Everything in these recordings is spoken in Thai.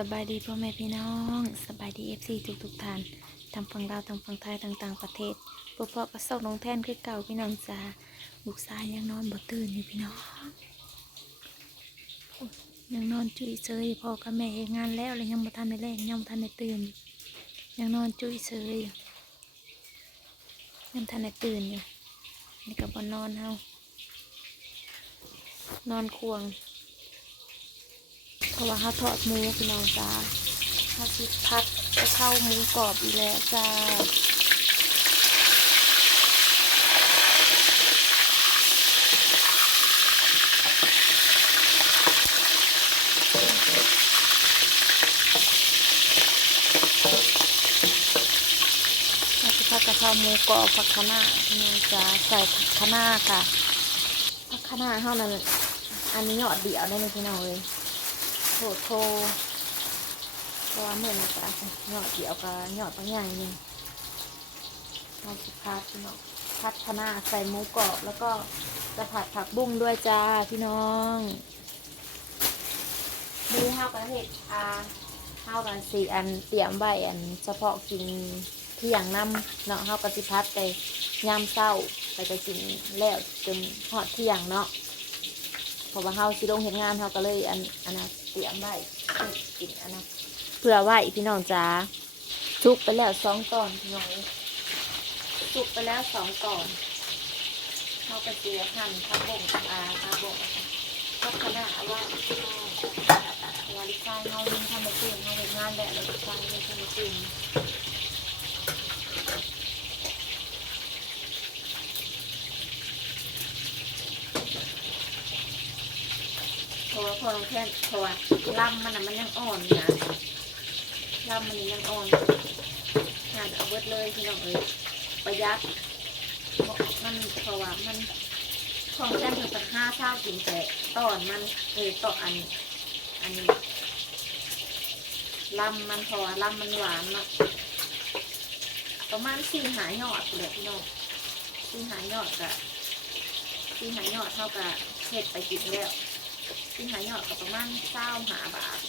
สบายดีพ่อแม่พี่น้อง สบายดีเอฟซีทุกทุกท่านทางฝั่งลาวทางฝั่งไทยทางต่างประเทศพวกพ่อก็ส่งน้องแทนคือเก่าพี่น้องจ้าลูกชายยังนอนบ่ตื่นอยู่พี่น้องยังนอนจุยเซยพ่อกับแม่เฮ็ดงานแล้วเลยยังบ่ทันได้แล่นยังบ่ทันได้ตื่น ยังนอนจุยเซยยังทันได้ตื่นอยู่นี่ก็บ่นอนเฮานอนควง เพราะว่าเขาทอดหมูพี่น้องจ้าเขาสิพัดจะเข้าหมูกรอบอีกแล้วจ้าเราจะผัดกะเพราหมูกรอบผักคะน้าพี่น้องจ้าใส่ผักคะน้าค่ะผักคะน้าเท่านั้นอันนี้หยอดเดียวได้ไหมพี่น้องเลย โถโทเพราะว่าเมื่อนะจ๊ะหยอดเดียวกับหยอดบางอย่างหนึ่งเราจะพัดพี่น้องพัดคะน้าใส่หมูกรอบแล้วก็จะผัดผักบุ้งด้วยจ้าพี่น้องดูข้าวกระเห็ดอาข้าวกันสี่อันเตรียมใบอันเฉพาะกินเที่ยงน้ำเนาะข้าวกะสิพัดไปยามเศร้าไปจะกินแล้วจนหอดเที่ยงเนาะ เพราะว่าเฮาสิลงเห็นงานเฮาก็เลยอันอันนั้นเตรียมไว้กินอันนั้นเพื่อไว้พี่น้องจ้าทุกไปแล้วสองก่อนพี่น้องทุกไปแล้วสองก่อนเฮาก็เจียหั่นผักบงอาอาบงก็ขนาดว่าวันที่ใช่เฮาลิงทำมาตื่นเฮาเห็นงานแหล้วเราใช่ลิงทำมาตื่นเพราะว่าพ อแค่เพราะว่าลำมันน่ะมันยังอ่อนอยู่นะลำมันยังอ่อนหันเอาเบิดเลยพี่น้องเอ้ยประหยัดมันเพราะว่ามันของแจ้งถึงสักห้าเท่ากินแต่ตอนมันเออต่ออันอันนี้ลำมันพราะว่าลำมันหวานเนาะประมาณสี่หายอดเลยพี่น้องสี่หายอดกะสี่หายอดเท่ากับเห็ดไปกินแล้ว สี่หายอดกับประมาณเศร้าหาบาท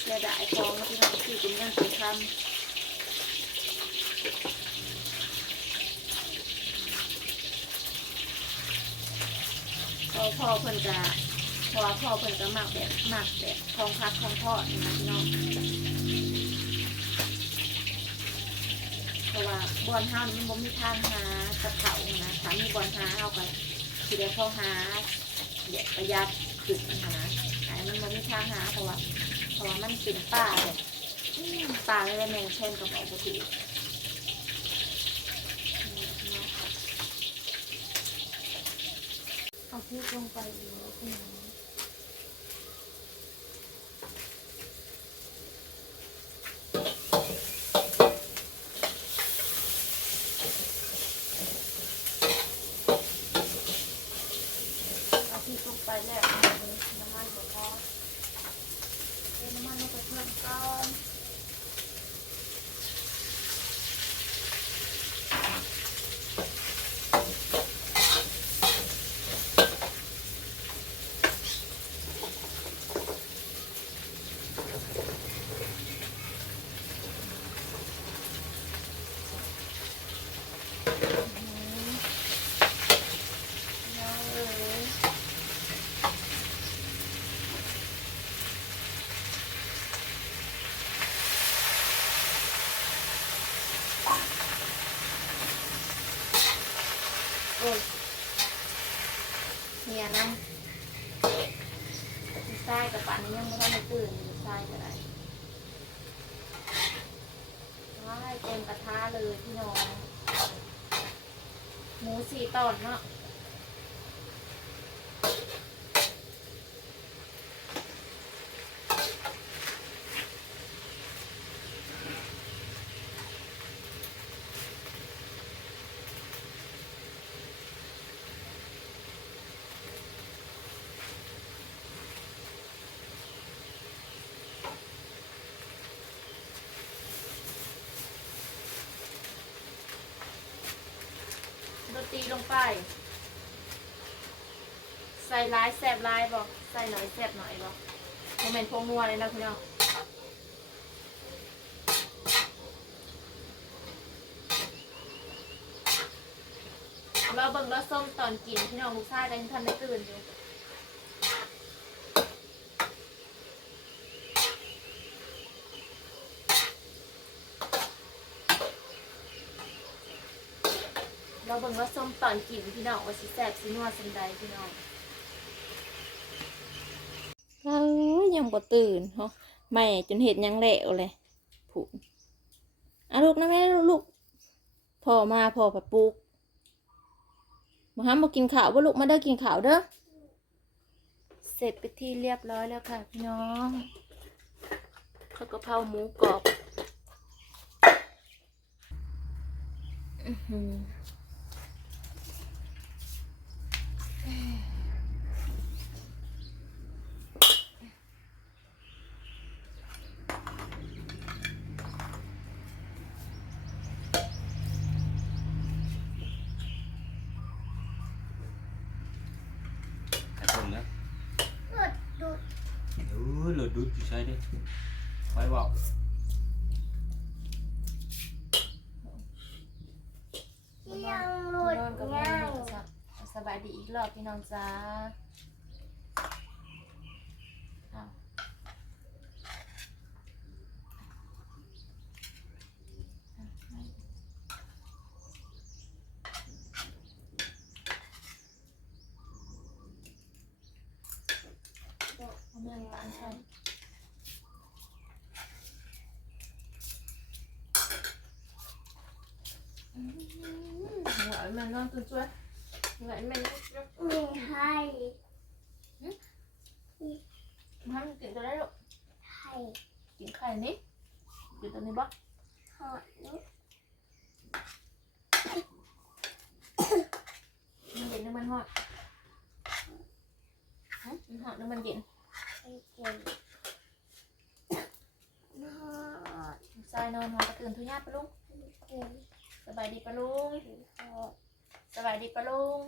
เสียดายทองแล้วพี่น้องคือเป็นเงินเป็นคำพอพ่อเพิ่นจะพอพ่อเพิ่นจะหมักแบบหมักแบบทองพักทองทอดนะพี่น้อง เพราะว่าบอลห้ามันบ่มีทางหากระเถานะถ้ามีบอลหาเอากันสิได้เข้าหาเดี๋ยวประหยัดขึ้นนะหายมันบ่มีทางหาเพราะว่าเพราะว่ามันเป็นป่าแบบป่าเลยแมงเช่นกับหมอปกติเอาพริกลงไปอีกแล้วพี่น้องเอาพริกลงไปแล้วน้ำมันหัวทอด เอาน้ำมันลงไปเพิ่มก่อนอื้อหือเอาเลย โอ้ย นั่งใช่กับป่านนี้ยังไม่ได้ตื่นใช่ก็ได้ว้ายเต็มกระทะเลยพี่น้อง หมูสี่ตอนเนาะ ลงไป ใส่ลายแสบลายบอกใส่หน่อยแสบหน่อยบอกโมเมนต์พวงนัวเลยนะพี่น้องเราเบิ่งเราส้มตอนกินพี่น้องลูกชายกันทันได้ตื่นอยู่ เราเบิ่งเราส้มตอนกินพี่น้องว่าสิแสบสินัวสันใดพี่น้องเอ้ยยังบ่ตื่นเนาะแม่จนเห็ดหยังแหลวเลยผูกอะลูกนะแม่ลูกลูกพ่อมาพ่อผัดปลูกมาห้ามมากินข้าวว่าลูกมาได้อกินข้าวเด้อเสร็จไปที่เรียบร้อยแล้วค่ะพี่น้องข้าวกะเพราหมูกรอบ อื้อหือไอ้คนนะ หดดูด เออหลุดดุดอยู่ใช่ดิไว้บอก ยังหลุด นอนกับ ง่าย แม่จ้ะสบายดีอีกรอบพี่น้องจ้าอ้าวเอาเมืองร้านฉันอืมหัวมันนอนตื่นช่วยหัวมันมีให้มันกินตัวได้หรอกให้กินไข่นี่กินตัวนี้บ่หอดนุดมันเย็นหรือมันฮอดฮะมันฮอดหรือมันเย็นเก่งหอดทรายนอนหอกระตื่นทุกญาติปะลุงเก่งสบายดีปะลุงหอด สบายดีปะลุง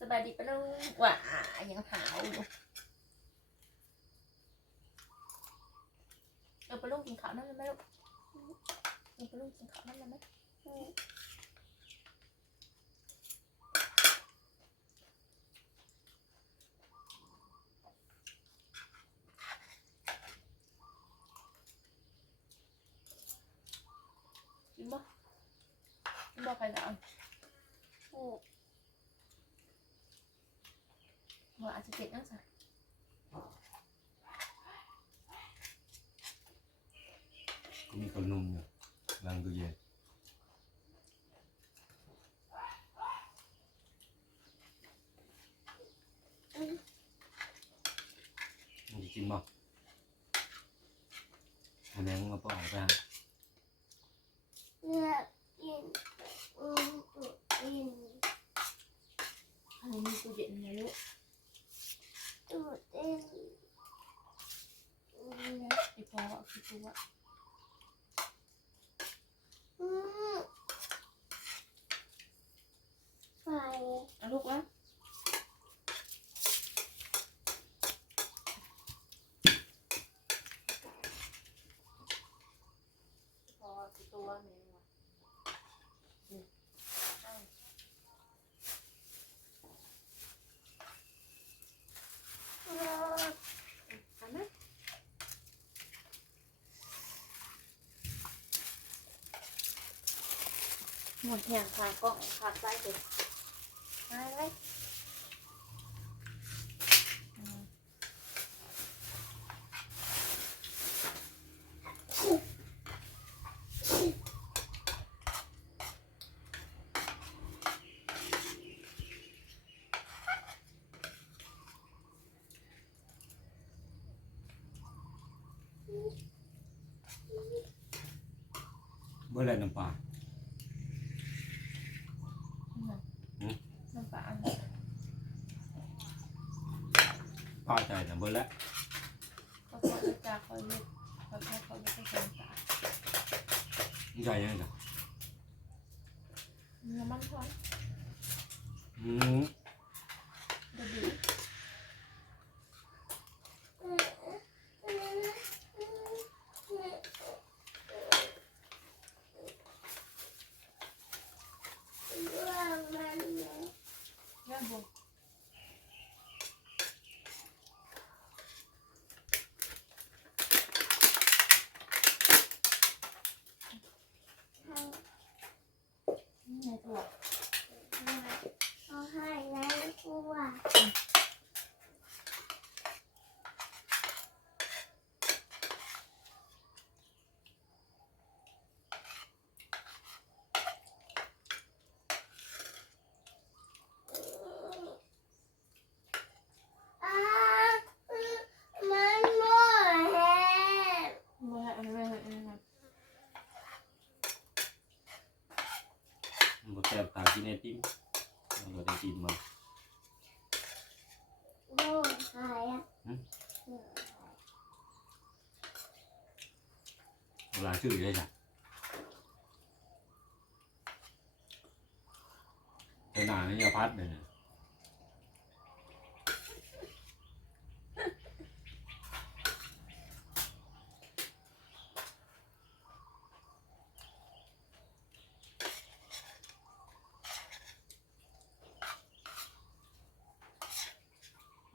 สบายดีปะลุงว้ายังหาวอยู่เออปะลุงกินข้าวนั่นเลยไหมลูกเออปะลุงกินข้าวนั่นเลยไหมกินบ่กินบ่ไข่ดาว หอด ว่าอาจจะ เจ็บนั่งสักก็มีคนนุ่มอยู่หลังตู้เย็นมึงจะกินบ่ให้แมงมาปล่อยไปฮะเลือกกินอืมตุดกินอันนี้มีตู้เย็นไงลูกตุดเต้นอืมไอพอว่าคือตัวอืมไปเอาลูก วะพอคือตัวนี่วะอืมเอา หอด เอาไหม หมดแห่งขากล้องขาซ้ายเด็ดไปไปอืมเมื่อไรน้ำปลา น้ำปลา ปลาใจนะเมื่อแล้วก็ขอจะจากคอยเล็ดขอแค่เขาจะไปเห็นตามึงใจยังไงจ้ะไงน้ำมันช้อนอืม เดี๋ยวดี ว่ามันเนี่ย เรื่องบุ ให้ ในตัว เอาให้ไว้กูว่า อ่ามันหมดแล้ว ไม่ให้ไม่ให้ไม่ให้ มันก็แซ่บตากินไอติมมันก็ได้กินมาโดนหายอะเวลาชื่อได้จ้ะแต่หนานี่จะพัดเลยเนี่ย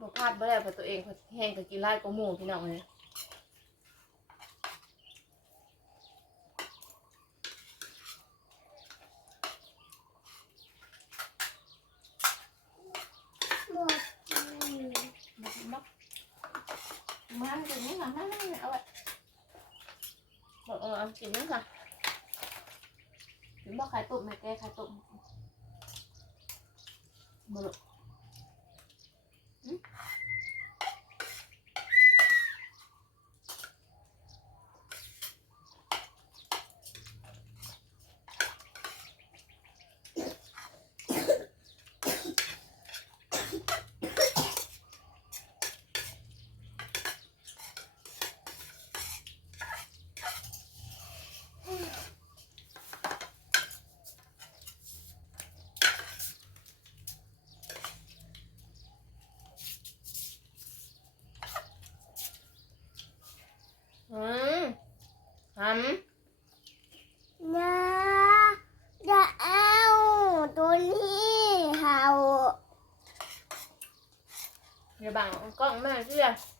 บอกพลา ดไม่ได้เพราะตัวเองเขาแห้งกับกินไล่ก็หมูพี่น้องเลยมาเดี๋ยวนี้ค่ะมาเอาไว้บอกเออเอากินนี่ค่ะถึงบอกไข่ตุ่มไหมแกไข่ตุ่มบอกลูก อืมท นะจะเอาตัวนี้เขาำเดี๋ยว บังก